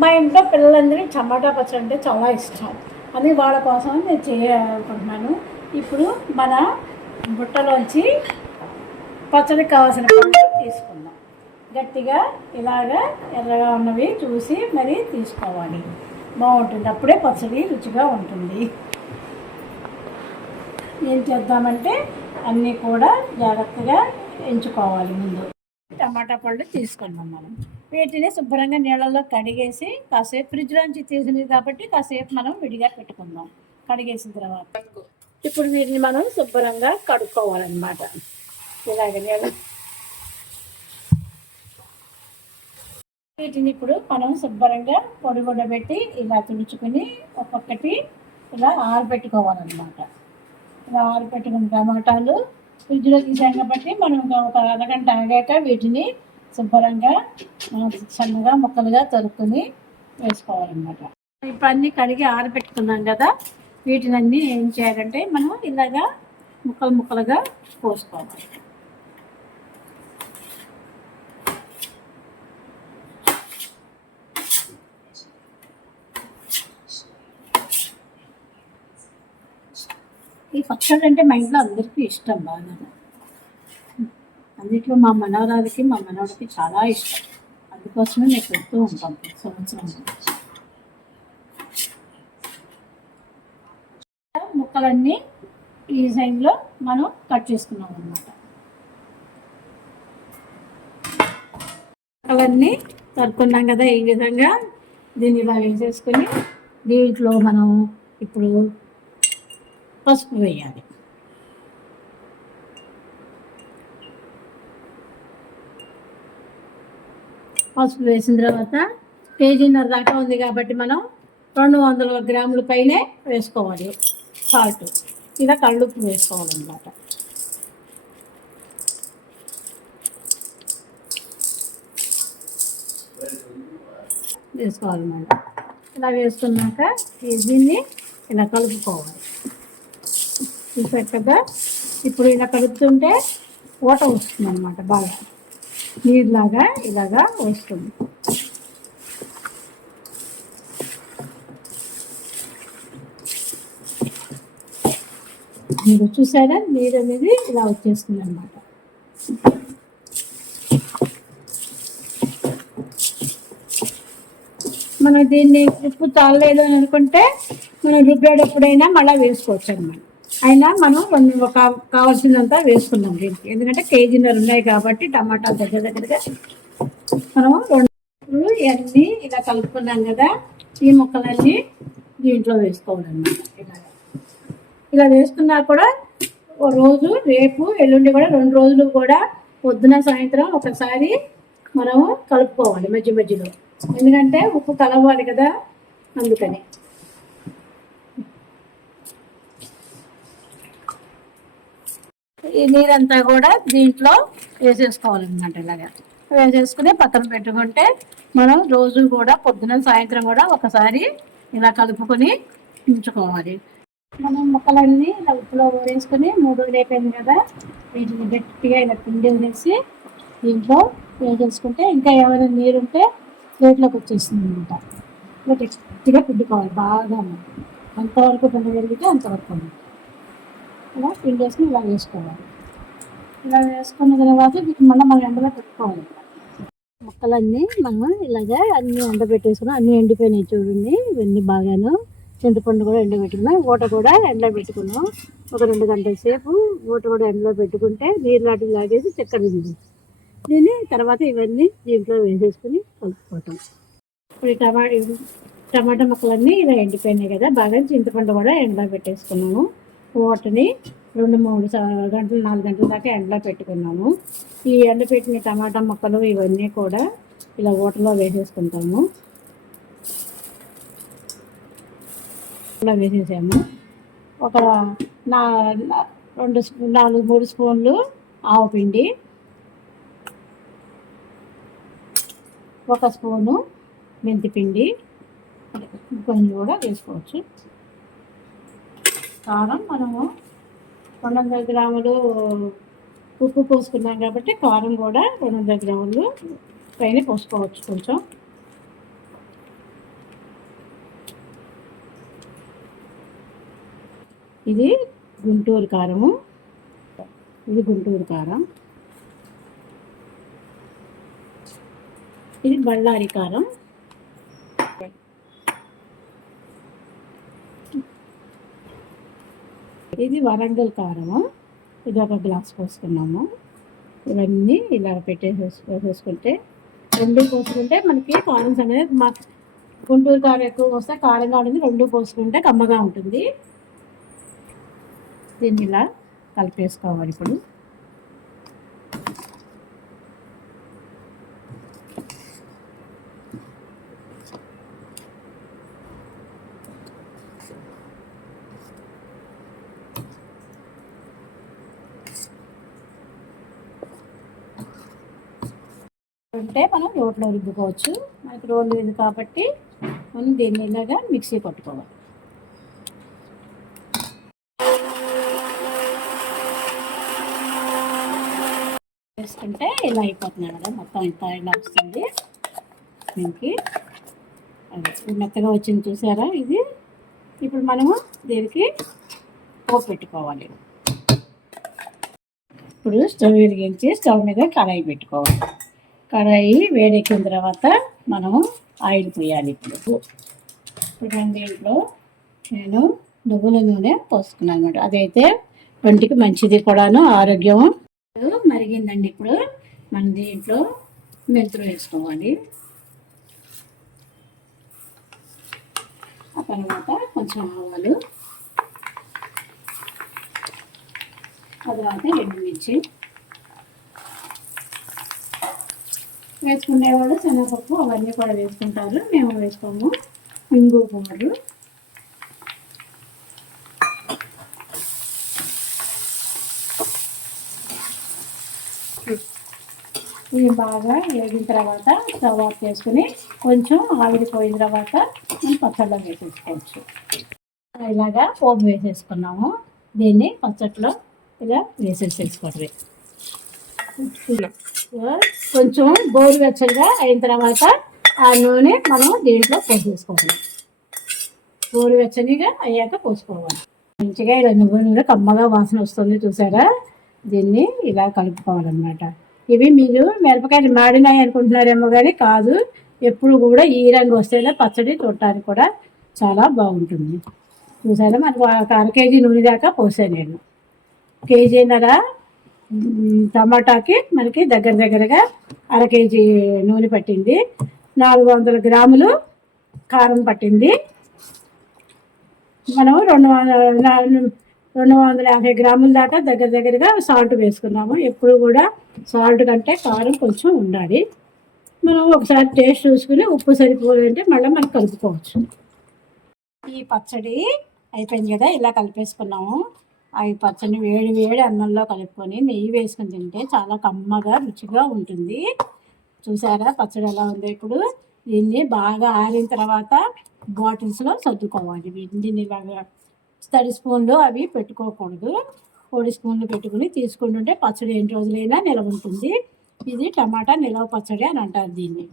మా ఇంట్లో పిల్లలందరికీ టమాటా పచ్చడి అంటే చాలా ఇష్టం. అది వాళ్ళ కోసం నేను చేయాలనుకుంటున్నాను. ఇప్పుడు మన బుట్టలోంచి పచ్చడికి కావాల్సిన పళ్ళు తీసుకుందాం. గట్టిగా ఇలాగా ఎర్రగా ఉన్నవి చూసి మరి తీసుకోవాలి. బాగుంటుంది, అప్పుడే పచ్చడి రుచిగా ఉంటుంది. ఏం చేద్దామంటే అన్నీ కూడా జాగ్రత్తగా ఎంచుకోవాలి. ముందు టమాటా పళ్ళు తీసుకున్నాం. మనం వీటిని శుభ్రంగా నీళ్ళల్లో కడిగేసి కాసేపు ఫ్రిడ్జ్లోంచి తీసినవి కాబట్టి కాసేపు మనం విడిగా పెట్టుకుందాం. కడిగేసిన తర్వాత ఇప్పుడు వీటిని మనం శుభ్రంగా కడుక్కోవాలన్నమాట. ఇలాగ నీళ్ళ వీటిని ఇప్పుడు మనం శుభ్రంగా పొడిగొడబెట్టి ఇలా తుడుచుకుని ఒక్కొక్కటి ఇలా ఆరబెట్టుకోవాలన్నమాట. ఇలా ఆరబెట్టుకున్న టమాటాలు ఫ్రిడ్జ్లో తీసాం కాబట్టి మనం ఒక అరగంట ఆగాక వీటిని శుభ్రంగా సన్నగా ముక్కలుగా తరుక్కుని వేసుకోవాలన్నమాట. ఇప్పుడు అన్నీ కడిగి ఆరబెట్టుకున్నాం కదా, వీటిని అన్నీ ఏం చేయాలంటే మనం ఇలాగా ముక్కలు ముక్కలుగా కోసుకోవాలి. ఈ పచ్చడి అంటే మా ఇంట్లో అందరికీ ఇష్టం బాగా. అన్నిట్లో మా మనవడికి చాలా ఇష్టం. అందుకోసమే నేను పెడుతూ ఉంటాం సంవత్సరం. ముక్కలన్నీ ఈ సైజులో మనం కట్ చేసుకున్నాం అన్నమాట. ముక్కలన్నీ తరుక్కున్నాం కదా, ఈ విధంగా దీన్ని ఇలా వేసేసుకొని దీంట్లో మనం ఇప్పుడు పసుపు వేయాలి. పసుపు వేసిన తర్వాత కేజీన్నర దాకా ఉంది కాబట్టి మనం 200 గ్రాముల పైనే వేసుకోవాలి. సాల్ట్ ఇలా కళ్ళుప్పు వేసుకోవాలన్నమాట. వేసుకోవాలన్నమాట. ఇలా వేసుకున్నాక దీన్ని ఇలా కలుపుకోవాలి. చూసాక ఇప్పుడు ఇలా కలుపుతుంటే ఊట వస్తుంది అన్నమాట. బాగా నీరులాగా ఇలాగా వస్తుంది. మీరు చూసారా, నీరు అనేది ఇలా వచ్చేస్తుంది అన్నమాట. మనం దీన్ని ఉప్పు చాలలేదు అని అనుకుంటే మనం రుబ్బేటప్పుడైనా మళ్ళీ వేసుకోవచ్చు అన్నమాట. అయినా మనం కావాల్సినంత వేసుకున్నాం దీనికి, ఎందుకంటే కేజీన్నర ఉన్నాయి కాబట్టి టమాటాలు దగ్గరగా మనం ఇవన్నీ ఇలా కలుపుకున్నాం కదా, ఈ ముక్కలన్నీ దీంట్లో వేసుకోవాలన్నమాట. ఇలా వేసుకున్నా కూడా రోజు రేపు ఎల్లుండి కూడా 2 రోజులు కూడా పొద్దున సాయంత్రం ఒకసారి మనం కలుపుకోవాలి మధ్య మధ్యలో, ఎందుకంటే ఉప్పు కలవాలి కదా, అందుకని. ఈ నీరంతా కూడా దీంట్లో వేసేసుకోవాలన్నమాట. ఇలాగా వేసేసుకుని పక్కన పెట్టుకుంటే మనం రోజు కూడా పొద్దున సాయంత్రం కూడా ఒకసారి ఇలా కలుపుకొని ఉంచుకోవాలి. మనం ముక్కలన్నీ ఇలా ఉప్పులో వేసుకుని 3 రోజులు అయిపోయింది కదా, వీటిని గట్టిగా ఇలా పిండి వేసి దీంట్లో వేసేసుకుంటే ఇంకా ఏమైనా నీరు ఉంటే ప్లేట్లోకి వచ్చేస్తుంది అనమాట. ఇలా గట్టిగా పిండుకోవాలి బాగా, ఎంతవరకు పిండి పెరిగితే అంతవరకు ఇలా పిండి వేసుకుని ఇలా వేసుకోవాలి. ఇలా వేసుకున్న తర్వాత మళ్ళీ మనం ఎండలో పెట్టుకోవాలి. ముక్కలన్నీ మనం ఇలాగా అన్నీ ఎండబెట్టేసుకున్నాం. అన్నీ ఎండిపోయినాయి చూడండి, ఇవన్నీ బాగాను. చింతపండు కూడా ఎండబెట్టుకున్నాం, ఊట కూడా ఎండలో పెట్టుకున్నాం. ఒక 2 గంటల సేపు ఊట కూడా ఎండలో పెట్టుకుంటే నీరు లాంటివి లాగేసి చక్కెర దింది. దీన్ని తర్వాత ఇవన్నీ దీంట్లో వేసేసుకుని కలుపుకోవటం. ఇప్పుడు టమాటా ముక్కలన్నీ ఇలా ఎండిపోయినాయి కదా, బాగా చింతపండు కూడా ఎండలో పెట్టేసుకున్నాము. వాటిని 2-3 గంటలు 4 గంటల దాకా ఎండలో పెట్టుకున్నాము. ఈ ఎండపెట్టిన టమాటా ముక్కలు ఇవన్నీ కూడా ఇలా ఊటలో వేసేసుకుంటాము. ఇలా వేసేసాము. ఒక 3 స్పూన్లు ఆవపిండి, 1 స్పూను మెంతిపిండి, కొంచెం కూడా వేసుకోవచ్చు. కారం మనము 200 గ్రాములు ఉప్పు పోసుకున్నాం కాబట్టి కారం కూడా 200 గ్రాములు పైన పోసుకోవచ్చు కొంచెం. ఇది గుంటూరు కారము, ఇది గుంటూరు కారం, ఇది బళ్ళారి కారం, ఇది వరంగల్ కారము. ఇది ఒక గ్లాస్ పోసుకున్నాము. ఇవన్నీ ఇలా వేసేసుకుంటే 2 పోసుకుంటే మనకి కారం అనేది గుంటూరు కారం ఎక్కువ వస్తే కారంగా ఉంటుంది. 2 పోసుకుంటే కమ్మగా ఉంటుంది. దీన్ని ఇలా కలిపేసుకోవాలి. ఇప్పుడు ఉంటే మనం రోట్లో రుబ్బుకోవచ్చు. మనకి రోల్ లేదు కాబట్టి మనం దీన్ని ఇలాగా మిక్సీ పట్టుకోవాలి. వేసుకుంటే ఇలా అయిపోతున్నాయి కదా, మొత్తం ఇంత ఇలా వస్తుంది. దీనికి అది మెత్తగా వచ్చింది చూసారా. ఇది ఇప్పుడు మనము దీనికి పోపు పెట్టుకోవాలి. ఇప్పుడు స్టవ్ వెలిగించి స్టవ్ మీద కడాయి పెట్టుకోవాలి. కడాయి వేడెక్కిన తర్వాత మనము ఆయిల్ పోయాలి. ఇప్పుడు దీంట్లో నేను నువ్వుల నూనె పోసుకున్నాను అనమాట. అదైతే ఒంటికి మంచిది కూడాను, ఆరోగ్యం. మరిగిందండి. ఇప్పుడు మనం దీంట్లో మెంతులు వేసుకోవాలి. ఆ తర్వాత కొంచెం ఆవాలు, ఆ తర్వాత ఎండుమిర్చి వేసుకునేవాళ్ళు శనగపప్పు అవన్నీ కూడా వేసుకుంటారు. మేము వేసుకోము. ఇంగు పౌడరు, ఇవి బాగా వేగిన తర్వాత స్టవ్ ఆఫ్ చేసుకుని కొంచెం ఆవిరిపోయిన తర్వాత మనం పచ్చడిలో వేసేసుకోవచ్చు. ఇలాగా పోపు వేసేసుకున్నాము. దీన్ని పచ్చట్లో ఇలా వేసేసుకోవడమే. కొంచెం గోరువెచ్చగా అయిన తర్వాత ఆ నూనె మనం దీంట్లో పోసేసుకోవాలి. గోరువెచ్చనిగా అయ్యాక పోసుకోవాలి. మంచిగా ఇలా నువ్వు నూనె కమ్మగా వాసన వస్తుంది చూసారా. దీన్ని ఇలా కలుపుకోవాలన్నమాట. ఇవి మీరు మిరపకాయలు మాడినాయి అనుకుంటున్నారేమో కానీ కాదు. ఎప్పుడు కూడా ఈ రంగు వస్తేనే పచ్చడి చూడటానికి కూడా చాలా బాగుంటుంది. చూసారా, మనకు 1/2 కేజీ నూనె దాకా పోసాను నేను. కేజీన్నర టమాటాకి మనకి దగ్గరగా 1/2 కేజీ నూనె పట్టింది. 400 గ్రాములు కారం పట్టింది. మనం 250 గ్రాముల దాకా దగ్గరగా సాల్ట్ వేసుకున్నాము. ఎప్పుడు కూడా సాల్ట్ కంటే కారం కొంచెం ఉండాలి. మనం ఒకసారి టేస్ట్ చూసుకుని ఉప్పు సరిపోదంటే మళ్ళీ మనం కలుపుకోవచ్చు. ఈ పచ్చడి అయిపోయింది కదా, ఇలా కలిపేసుకున్నాము. ఈ పచ్చడి వేడి అన్నంలో కలుపుకొని నెయ్యి వేసుకొని తింటే చాలా కమ్మగా రుచిగా ఉంటుంది. చూసారా పచ్చడి ఎలా ఉందో. ఇప్పుడు దీన్ని బాగా ఆరిన తర్వాత బాటిల్స్లో సర్దుకోవాలి. దీన్ని ఇలాగా తడి స్పూన్లు అవి పెట్టుకోకూడదు. పొడి స్పూన్లు పెట్టుకుని తీసుకుంటుంటే పచ్చడి ఎన్ని రోజులైనా నిలవ ఉంటుంది. ఇది టమాటా నిలవ పచ్చడి అని అంటారు దీన్ని.